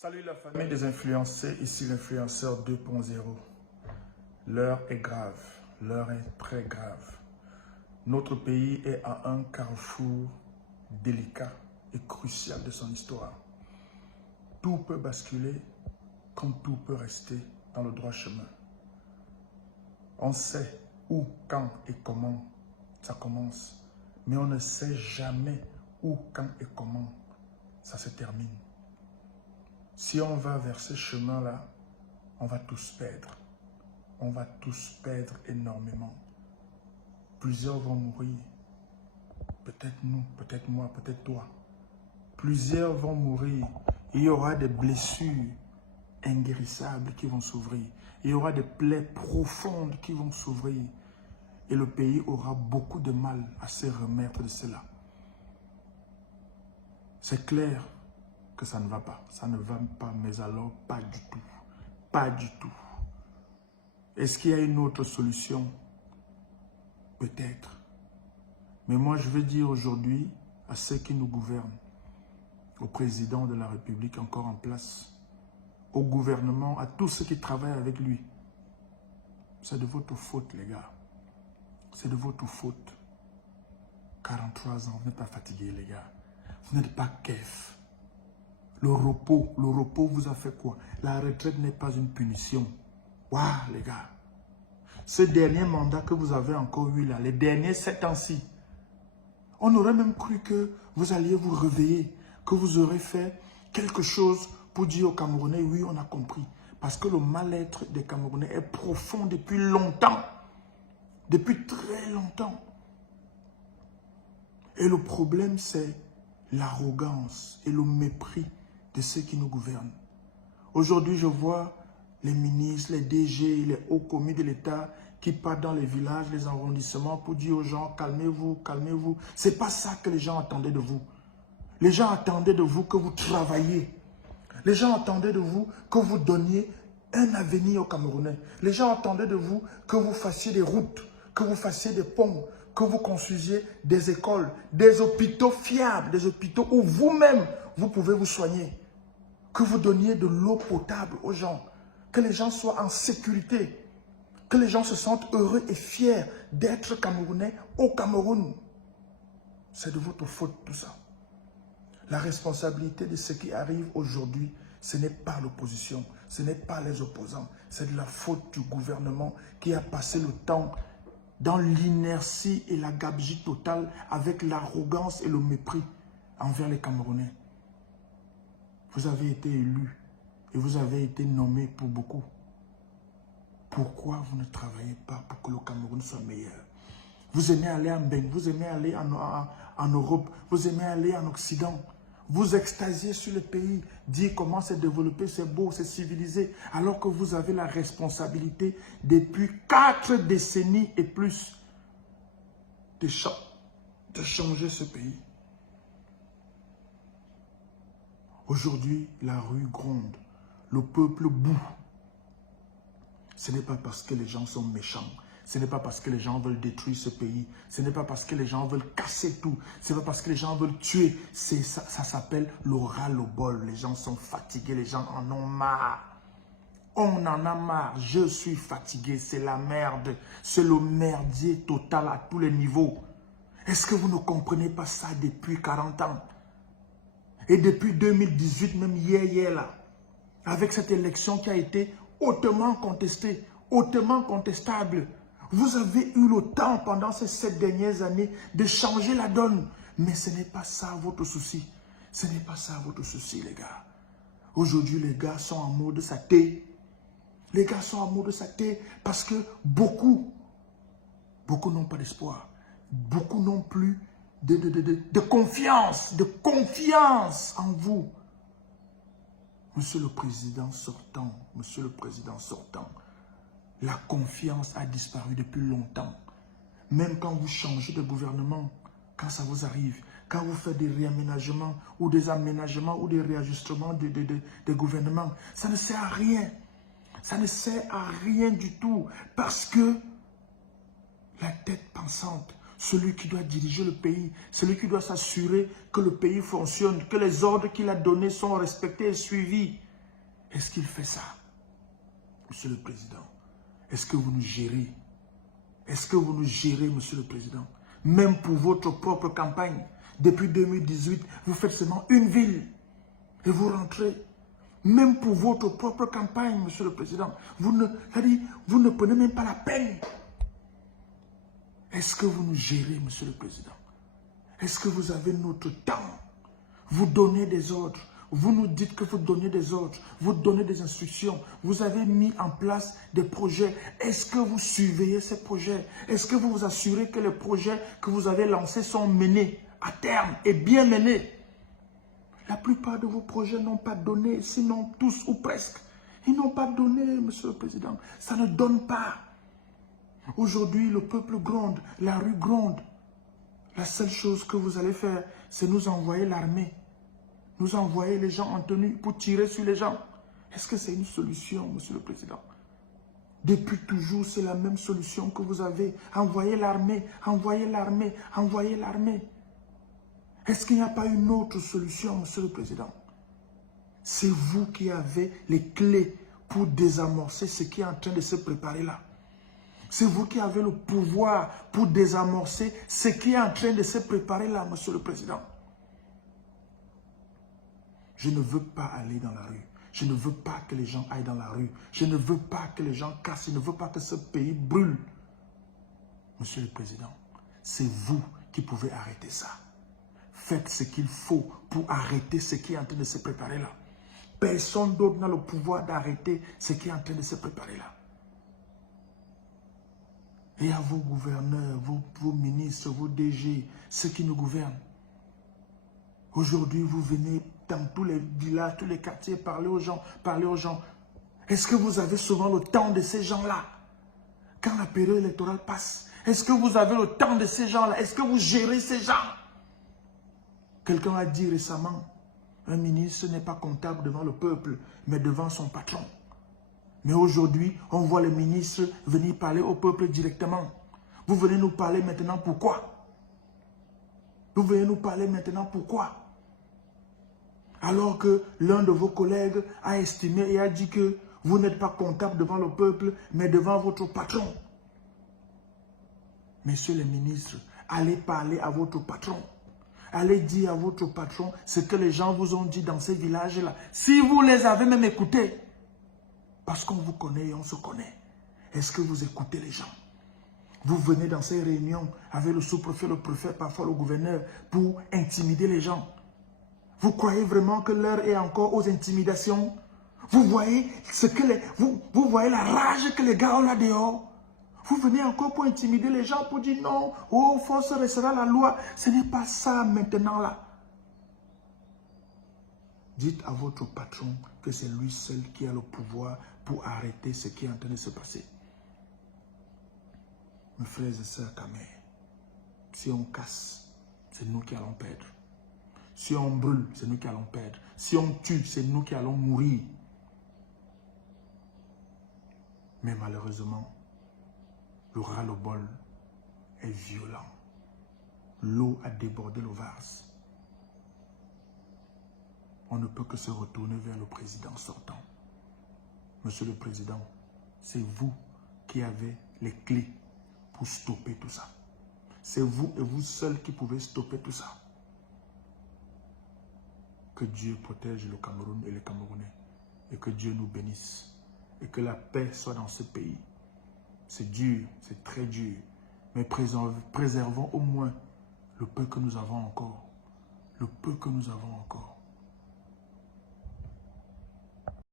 Salut la famille des influencés, ici l'influenceur 2.0. L'heure est grave, l'heure est très grave. Notre pays est à un carrefour délicat et crucial de son histoire. Tout peut basculer comme tout peut rester dans le droit chemin. On sait où, quand et comment ça commence, mais on ne sait jamais où, quand et comment ça se termine. Si on va vers ce chemin-là, on va tous perdre. On va tous perdre énormément. Plusieurs vont mourir. Peut-être nous, peut-être moi, peut-être toi. Plusieurs vont mourir. Il y aura des blessures inguérissables qui vont s'ouvrir. Il y aura des plaies profondes qui vont s'ouvrir. Et le pays aura beaucoup de mal à se remettre de cela. C'est clair que ça ne va pas. Ça ne va pas, mais alors pas du tout. Pas du tout. Est-ce qu'il y a une autre solution? Peut-être. Mais moi, je veux dire aujourd'hui à ceux qui nous gouvernent, au président de la République encore en place, au gouvernement, à tous ceux qui travaillent avec lui. C'est de votre faute, les gars. C'est de votre faute. 43 ans, vous n'êtes pas fatigué, les gars. Vous n'êtes pas kef. Le repos vous a fait quoi? La retraite n'est pas une punition. Waouh, les gars. Ce dernier mandat que vous avez encore eu là, les derniers 7 ans-ci, on aurait même cru que vous alliez vous réveiller, que vous aurez fait quelque chose pour dire aux Camerounais, oui, on a compris. Parce que le mal-être des Camerounais est profond depuis longtemps. Depuis très longtemps. Et le problème, c'est l'arrogance et le mépris de ceux qui nous gouvernent. Aujourd'hui, je vois les ministres, les DG, les hauts commis de l'État qui partent dans les villages, les arrondissements pour dire aux gens, calmez-vous, calmez-vous. Ce n'est pas ça que les gens attendaient de vous. Les gens attendaient de vous que vous travailliez. Les gens attendaient de vous que vous donniez un avenir aux Camerounais. Les gens attendaient de vous que vous fassiez des routes, que vous fassiez des ponts, que vous construisiez des écoles, des hôpitaux fiables, des hôpitaux où vous-même, vous pouvez vous soigner. Que vous donniez de l'eau potable aux gens. Que les gens soient en sécurité. Que les gens se sentent heureux et fiers d'être Camerounais au Cameroun. C'est de votre faute tout ça. La responsabilité de ce qui arrive aujourd'hui, ce n'est pas l'opposition, ce n'est pas les opposants. C'est de la faute du gouvernement qui a passé le temps dans l'inertie et la gabegie totale avec l'arrogance et le mépris envers les Camerounais. Vous avez été élu et vous avez été nommé pour beaucoup. Pourquoi vous ne travaillez pas pour que le Cameroun soit meilleur? Vous aimez aller en Beng, vous aimez aller en Europe, vous aimez aller en Occident. Vous extasiez sur le pays, dire comment c'est développé, c'est beau, c'est civilisé, alors que vous avez la responsabilité depuis 4 décennies et plus de changer ce pays. Aujourd'hui, la rue gronde, le peuple boue. Ce n'est pas parce que les gens sont méchants. Ce n'est pas parce que les gens veulent détruire ce pays. Ce n'est pas parce que les gens veulent casser tout. Ce n'est pas parce que les gens veulent tuer. Ça s'appelle le ras-le-bol. Les gens sont fatigués. Les gens en ont marre. On en a marre. Je suis fatigué. C'est la merde. C'est le merdier total à tous les niveaux. Est-ce que vous ne comprenez pas ça depuis 40 ans? Et depuis 2018, même hier là, avec cette élection qui a été hautement contestée, hautement contestable. Vous avez eu le temps pendant ces 7 dernières années de changer la donne. Mais ce n'est pas ça votre souci. Ce n'est pas ça votre souci, les gars. Aujourd'hui, les gars sont en mode saté. Les gars sont en mode saté parce que beaucoup n'ont pas d'espoir. Beaucoup n'ont plus de confiance en vous. Monsieur le Président sortant, la confiance a disparu depuis longtemps. Même quand vous changez de gouvernement, quand ça vous arrive, quand vous faites des réaménagements ou des aménagements ou des réajustements de gouvernement, ça ne sert à rien. Ça ne sert à rien du tout parce que la tête pensante, celui qui doit diriger le pays, celui qui doit s'assurer que le pays fonctionne, que les ordres qu'il a donnés sont respectés et suivis. Est-ce qu'il fait ça, Monsieur le Président? Est-ce que vous nous gérez? Est-ce que vous nous gérez, Monsieur le Président? Même pour votre propre campagne, depuis 2018, vous faites seulement une ville et vous rentrez. Même pour votre propre campagne, Monsieur le Président, vous ne prenez même pas la peine. Est-ce que vous nous gérez, Monsieur le Président? Est-ce que vous avez notre temps? Vous donnez des ordres. Vous nous dites que vous donnez des ordres. Vous donnez des instructions. Vous avez mis en place des projets. Est-ce que vous surveillez ces projets? Est-ce que vous vous assurez que les projets que vous avez lancés sont menés à terme et bien menés? La plupart de vos projets n'ont pas donné, sinon tous ou presque. Ils n'ont pas donné, Monsieur le Président. Ça ne donne pas. Aujourd'hui, le peuple gronde, la rue gronde. La seule chose que vous allez faire, c'est nous envoyer l'armée. Nous envoyer les gens en tenue pour tirer sur les gens. Est-ce que c'est une solution, Monsieur le Président? Depuis toujours, c'est la même solution que vous avez. Envoyer l'armée, envoyer l'armée, envoyer l'armée. Est-ce qu'il n'y a pas une autre solution, Monsieur le Président? C'est vous qui avez les clés pour désamorcer ce qui est en train de se préparer là. C'est vous qui avez le pouvoir pour désamorcer ce qui est en train de se préparer là, Monsieur le Président. Je ne veux pas aller dans la rue. Je ne veux pas que les gens aillent dans la rue. Je ne veux pas que les gens cassent. Je ne veux pas que ce pays brûle. Monsieur le Président, c'est vous qui pouvez arrêter ça. Faites ce qu'il faut pour arrêter ce qui est en train de se préparer là. Personne d'autre n'a le pouvoir d'arrêter ce qui est en train de se préparer là. Et à vos gouverneurs, vos ministres, vos DG, ceux qui nous gouvernent. Aujourd'hui, vous venez dans tous les villages, tous les quartiers, parler aux gens, parler aux gens. Est-ce que vous avez souvent le temps de ces gens-là? Quand la période électorale passe, est-ce que vous avez le temps de ces gens-là? Est-ce que vous gérez ces gens? Quelqu'un a dit récemment, un ministre n'est pas comptable devant le peuple, mais devant son patron. Mais aujourd'hui, on voit les ministres venir parler au peuple directement. Vous venez nous parler maintenant pourquoi? Vous venez nous parler maintenant pourquoi? Alors que l'un de vos collègues a estimé et a dit que vous n'êtes pas comptable devant le peuple, mais devant votre patron. Messieurs les ministres, allez parler à votre patron. Allez dire à votre patron ce que les gens vous ont dit dans ces villages-là. Si vous les avez même écoutés, parce qu'on vous connaît et on se connaît. Est-ce que vous écoutez les gens? Vous venez dans ces réunions avec le sous-préfet, le préfet, parfois le gouverneur, pour intimider les gens. Vous croyez vraiment que l'heure est encore aux intimidations? Vous voyez, vous voyez la rage que les gars ont là dehors? Vous venez encore pour intimider les gens, pour dire non, oh, force restera la loi. Ce n'est pas ça maintenant là. Dites à votre patron que c'est lui seul qui a le pouvoir pour arrêter ce qui est en train de se passer. Mes frères et sœurs Kamé, si on casse, c'est nous qui allons perdre. Si on brûle, c'est nous qui allons perdre. Si on tue, c'est nous qui allons mourir. Mais malheureusement, le ras-le-bol est violent. L'eau a débordé le vase. On ne peut que se retourner vers le président sortant. Monsieur le Président, c'est vous qui avez les clés pour stopper tout ça. C'est vous et vous seul qui pouvez stopper tout ça. Que Dieu protège le Cameroun et les Camerounais. Et que Dieu nous bénisse. Et que la paix soit dans ce pays. C'est dur, c'est très dur. Mais préservons au moins le peu que nous avons encore. Le peu que nous avons encore.